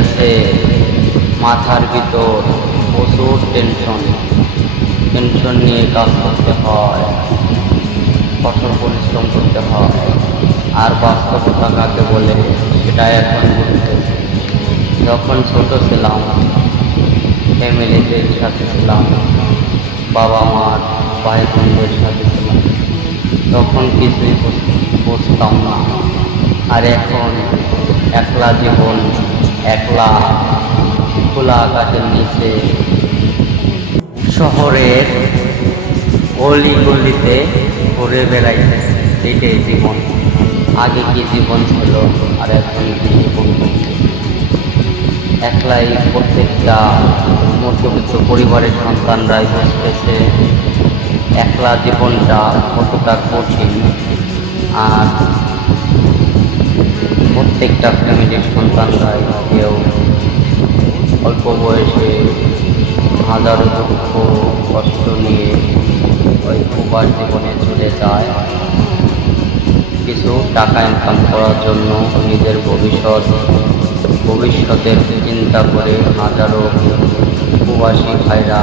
গেছে মাথার ভিতর প্রচুর টেনশন নিয়ে কাজ করতে হয়, কঠোর পরিশ্রম করতে হয়। আর বাস্তবতা কাকে বলে সেটা এখন বুঝতেছি। যখন ছোট ছিলাম, ফ্যামিলিদের সাথে ছিলাম, বাবা মার ভাই বোনদের সাথে ছিলাম, তখন কিছুই বুঝতাম না। আর এখন একলা জীবন, একলা খোলা আকাশের নিচে শহরের অলি গলিতে ঘুরে বেড়াইতেছে, এটাই জীবন। আগে কি জীবন ছিল আর এখন কি জীবন হচ্ছে। একলাই প্রত্যেকটা মধ্যবিত্ত পরিবারের সন্তানরাই বুঝতেছে একলা জীবনটা কতটা কঠিন। আর প্রত্যেকটা ফ্যামিলির সন্তানরাই কেউ অল্প বয়সে হাজারো দুঃখ কষ্ট নিয়ে ওই প্রবাস জীবনে চলে যায় কিছু টাকা ইনকাম করার জন্য। নিজের ভবিষ্যতের চিন্তা করে হাজারো প্রবাসী ভাইরা